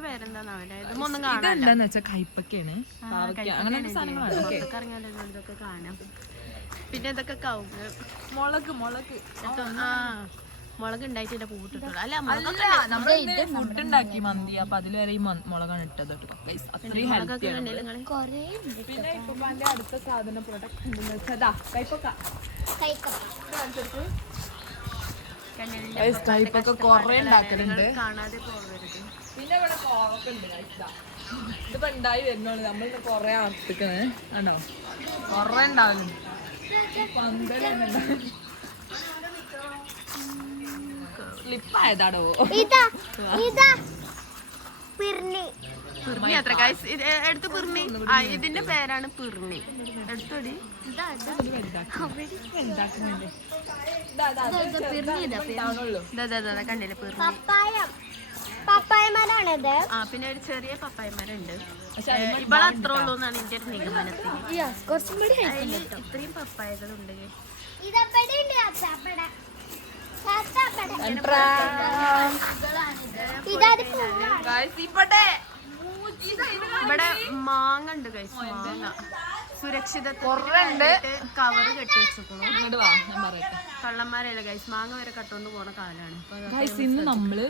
ഇതിന്റെ പേരെന്താന്ന് ഇതൊന്നും കാണാൻ കൈപ്പക്കയാണ് ഇതൊക്കെ കാണാം. പിന്നെ ഇതൊക്കെ കവുങ്ങ് മുളക് മുളക് ഉണ്ടായിട്ട് പൂട്ടിട്ടുള്ളൂ. അല്ല നമ്മള് ഫുഡ് ഉണ്ടാക്കി മന്തി, അപ്പൊ അതിൽ വരെ ഈ മുളകാണ് ഇട്ടത്. അത്രയും പിന്നെ ഇപ്പൊ അടുത്ത സാധനം കൈപ്പൊക്കെ കൊറേ ഉണ്ടാക്കലുണ്ട്. കാണാതെ പോകരുത്. പിന്നെ ഇവിടെ കോവൊക്കെ ഉണ്ട്. ഇതിപ്പോ ഉണ്ടായി വരുന്നുള്ളൂ. നമ്മളിന്ന് കൊറേ അർത്തിക്കണ് ആണോ, കൊറേ ഉണ്ടാവലുണ്ട്. സ്ലിപ്പായതാടോ പിർണി. അത്ര എടുത്ത് പിർണി. ഇതിന്റെ പേരാണ് പിർണി. എടുത്തോടി. കണ്ടില്ലേ പിർണി. പപ്പായമരാണിത്. പിന്നെ ഒരു ചെറിയ പപ്പായമരുണ്ട്. ഇവിടെ അത്ര ഉള്ളൂ എന്നാണ് എന്റെ ഒരു നിഗമനത്തിൽ. ഇത്രയും പപ്പായകളുണ്ട്. ഇവിടെ മാങ്ങ ഉണ്ട് ഗൈസ്. മാങ്ങ സുരക്ഷിതത്വണ്ട് കവറ് കെട്ടി വെച്ചിരിക്കുന്നു. കള്ളന്മാരല്ല ഗൈസ്, മാങ്ങ വരെ കട്ടോണ്ട് പോണ കാലാണ്. ഇന്ന് നമ്മള്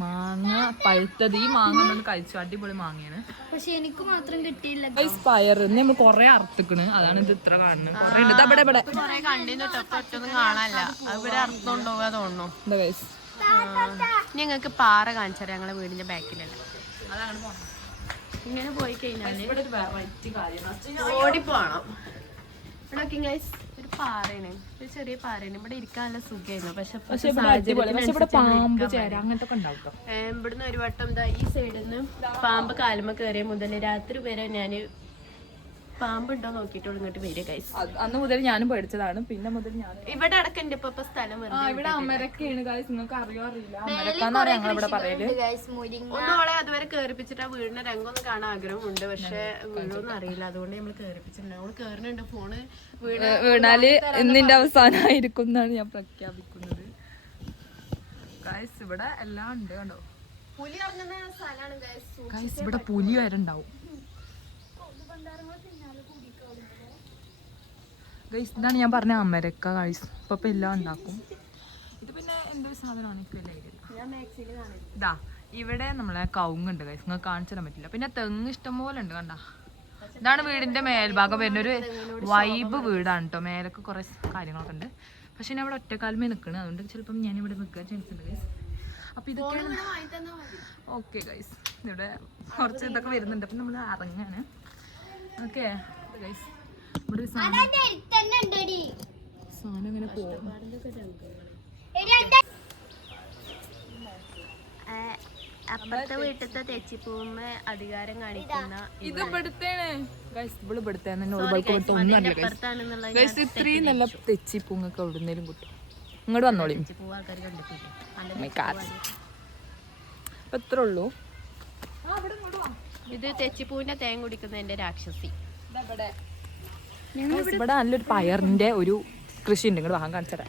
മാങ്ങ പഴുത്തത്, ഈ മാങ്ങ നമ്മൾ കഴിച്ചു. അടിപൊളി മാങ്ങയാണ്. പക്ഷെ എനിക്ക് മാത്രം കിട്ടിയില്ല. പയർ നമ്മൾ കൊറേ അറുത്തിക്കണ്, അതാണ് ഇത് ഇത്ര കാണുന്നത്. കൊറേ കണ്ടിട്ടോ ഒറ്റൊന്നും കാണാനില്ല. ഇവിടെ അറുത്തോണ്ട് പോകാൻ തോന്നുന്നു. ഞങ്ങൾക്ക് പാറ കാണിച്ചാൽ ഞങ്ങളെ വീടിന്റെ ബാക്കിലല്ല. അതാണ് ഇങ്ങനെ പോയി കഴിഞ്ഞാല് ഓടിപ്പോണം. ഇവിടെ ഒരു പാറയാണ്, ഒരു ചെറിയ പാറയാണ്. ഇവിടെ ഇരിക്കാൻ നല്ല സുഖമായിരുന്നു. പക്ഷെ ഇവിടുന്ന് ഒരു വട്ടം ഈ സൈഡിൽ നിന്ന് പാമ്പ് കാലുമ്പോ കയറിയ മുതൽ രാത്രി വരെ ഞാന് പാമ്പുണ്ടോ നോക്കിയിട്ടുള്ളൂ ഇങ്ങോട്ട് വരിക ഗൈസ്. അന്ന് മുതൽ ഞാനും പേടിച്ചതാണ്. പിന്നെ മുതൽ ഞാൻ ഇവിടെ അടക്കണ്ട് ഇപ്പൊ സ്ഥലം ഇവിടെ അമരക്കയാണ് ഗൈസ്. നിങ്ങൾക്ക് അറിയോ അറിയില്ല, അമരക്കാന്ന് ഞങ്ങളിവിടെ പറയല്. ഒന്നോളെ അതുവരെ കേറിപ്പിച്ചിട്ട് ആ വീടിന്റെ രംഗമൊന്നും കാണാൻ ആഗ്രഹമുണ്ട്. പക്ഷെ വീടൊന്നും അറിയില്ല, അതുകൊണ്ട് നമ്മൾ കേറിപ്പിച്ചിട്ടുണ്ട്. നമ്മള് കേറുന്നുണ്ട്. ഫോണ് വീണാല് ഇന്നിന്റെ അവസാനമായിരിക്കും എന്നാണ് ഞാൻ പ്രഖ്യാപിക്കുന്നത്. ഗൈസ് ഇവിടെ എല്ലാം ഉണ്ട് കണ്ടോ. പുലി ഇറങ്ങുന്ന സ്ഥലമാണ് ഗൈസ്. ഇവിടെ പുലി വരെ ഉണ്ടാവും ഗൈസ്. ഇതാണ് ഞാൻ പറഞ്ഞ അമരക്ക ഗൈസ്. ഇപ്പൊ എല്ലാം ഉണ്ടാക്കും. ഇത് പിന്നെ എന്തൊരു സാധനമാണ് ഇതാ. ഇവിടെ നമ്മളെ കവുങ്ങുണ്ട് ഗൈസ്, നിങ്ങൾക്ക് കാണിച്ചു തരാൻ പറ്റില്ല. പിന്നെ തെങ്ങ് ഇഷ്ടം പോലെ ഉണ്ട് കണ്ട. ഇതാണ് വീടിന്റെ മേൽഭാഗം വരുന്ന ഒരു വൈബ് വീടാണ് കേട്ടോ. മേലൊക്കെ കുറെ കാര്യങ്ങളൊക്കെ ഉണ്ട്. പക്ഷെ ഞാൻ ഇവിടെ ഒറ്റക്കാലമേ നിൽക്കണം, അതുകൊണ്ട് ചിലപ്പം ഞാൻ ഇവിടെ നിൽക്കാൻ ചാൻസ് ഉണ്ട് ഗൈസ്. അപ്പൊ ഇതൊക്കെയാണ്. ഓക്കെ ഗൈസ്, ഇവിടെ കുറച്ച് ഇതൊക്കെ വരുന്നുണ്ട്. അപ്പം നമ്മൾ ഇറങ്ങാണ്. Okay guys. ഇവിടെ ഒരു സാധനം ഇങ്ങനെ പോകും. അപ്പുറത്തെ വീട്ടിലത്തെ തെച്ചിപ്പൂമ്മ അധികാരം കാണിക്കുന്ന ഇത് ഇവിടുത്തെയാണ് ഗൈസ്. ഇവിടെ ഇവിടുത്തെ ഇത്രയും നല്ല തെച്ചിപ്പൂങ്ങൊക്കെ എവിടുന്നേലും കിട്ടും. ഇങ്ങോട്ട് വന്നോളി. എത്ര ഉള്ളൂ. ഇത് തെച്ചിപ്പൂവിന്റെ തേൻ കുടിക്കുന്നതിന്റെ രാക്ഷസി. ഇവിടെ നല്ലൊരു പയറിന്റെ ഒരു കൃഷി ഉണ്ട്. ഇങ്ങോട്ട് വാങ്ങാൻ കാണിച്ചതാ.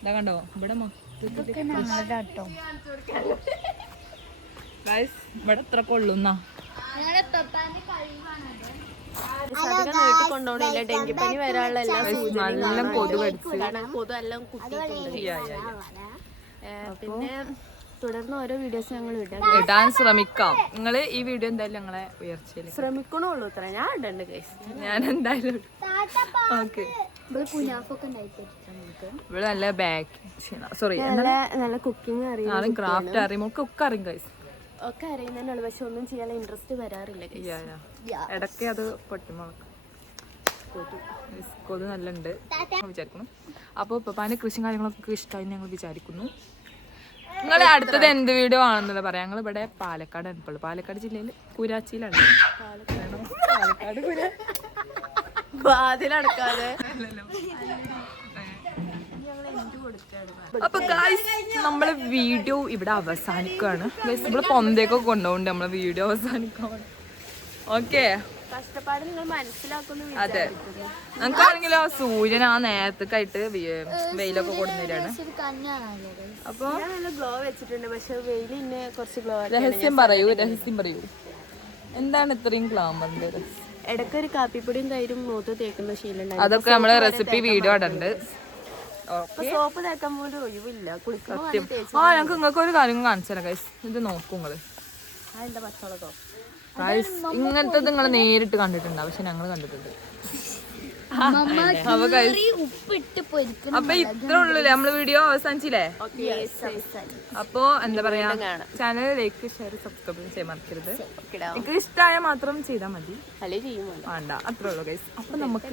ഇതാ കണ്ടോ, ഇവിടെ ഇവിടെ എത്ര കൊള്ളുന്നാ. കൊണ്ടോണില്ല, ഡെങ്കിപ്പനി വരാനുള്ള എല്ലാ നല്ല കൊതു കടിച്ച് കൊതു എല്ലാം കുത്തിയിട്ടുണ്ട്. പിന്നെ തുടർന്ന് ഓരോ വീഡിയോസ് ഞങ്ങൾ ഇടാൻ ശ്രമിക്കാം. നിങ്ങള് ഈ വീഡിയോ എന്തായാലും ഞങ്ങളെ ഉയർച്ചയിൽ ശ്രമിക്കണുള്ളൂ. ഇത്ര ഞാൻ ഇടണ്ട് ഗൈസ്, ഞാൻ എന്തായാലും. ഓക്കെ, ഇവിടെ നല്ല സോറി നല്ല കുക്കിംഗ് അറിയാം, ക്രാഫ്റ്റ് അറിയും, ഒക്കെ അറിയും ഗൈസ്. ഒക്കെ അറിയുന്നതിനുള്ളു. പക്ഷെ ഒന്നും ചെയ്യാൻ ഇൻട്രസ്റ്റ് വരാറില്ല. ഇടയ്ക്ക് അത് പൊട്ടിമുളക്കും. കൊതു നല്ല ഉണ്ട് വിചാരിക്കുന്നു. അപ്പോൾ പപ്പാന്റെ കൃഷിയും കാര്യങ്ങളൊക്കെ ഇഷ്ടമായി ഞങ്ങൾ വിചാരിക്കുന്നു. നിങ്ങൾ അടുത്തത് എന്ത് വീഡിയോ ആണെന്നുള്ളത് പറയാം. ഞങ്ങൾ ഇവിടെ പാലക്കാട് ഇപ്പോൾ പാലക്കാട് ജില്ലയിൽ കുരാച്ചിയിലാണ്. പാലക്കാട് വാതിലടക്കാതെ. അപ്പൊ ഗൈസ് നമ്മള് വീഡിയോ ഇവിടെ അവസാനിക്കുകയാണ്. ഗൈസ് ഇവിടെ പൊന്തേക്കൊക്കെ കൊണ്ടുപോകുന്നുണ്ട് നമ്മളെ വീഡിയോ അവസാനിക്കാൻ. ഓക്കെ, കഷ്ടപ്പാട് നിങ്ങൾ മനസ്സിലാക്കുന്നു അതെ നമുക്കാണെങ്കിലോ സൂര്യൻ ആ നേരത്തേക്കായിട്ട് വെയിലൊക്കെ കൊടുന്നിട്ടാണ്. അപ്പൊ ഞാൻ നല്ല ഗ്ലോ വെച്ചിട്ടുണ്ട്, പക്ഷെ വെയിൽ ഇന്നെ കുറച്ച് ഗ്ലോ. രഹസ്യം പറയൂ എന്താണ് ഇത്രയും ഗ്ലാമറിന്റെ രഹസ്യം? ഇടയ്ക്കൊരു കാപ്പിപ്പൊടിയും തൈരും മൂത്ത് തേക്കുന്ന ശീലം. അതൊക്കെ നമ്മള് റെസിപ്പി വീഡിയോ ഇടുന്നുണ്ട്. സോപ്പ് തേക്കാൻ പോലും ഒഴിവില്ല, കുളിക്കുമ്പോൾ ഞങ്ങൾക്ക് നിങ്ങൾക്ക് ഒരു കാര്യം കാണിച്ചു തരാം ഗൈസ്. ഇത് നോക്കൂ നിങ്ങള്. അതെന്താ പച്ചമുളകോ? ഗൈസ് ഇങ്ങനത്തെ നിങ്ങൾ നേരിട്ട് കണ്ടിട്ടുണ്ടാവും, പക്ഷെ ഞങ്ങൾ കണ്ടിട്ടുണ്ട്. ഉപ്പിട്ട് പൊരിക്കണം. അപ്പൊ ഇത്ര ഉള്ളൂല്ലേ നമ്മള് വീഡിയോ അവസാനിച്ചില്ലേ? അപ്പൊ എന്താ പറയാ, ചാനൽ ലൈക്ക് ഷെയർ സബ്സ്ക്രൈബ് ചെയ്യാൻ മറക്കരുത്. എനിക്ക് ഇഷ്ടമായ മാത്രം ചെയ്താൽ മതി, വേണ്ട. അത്രേ ഉള്ളൂ ഗൈസ്. അപ്പൊ നമുക്ക്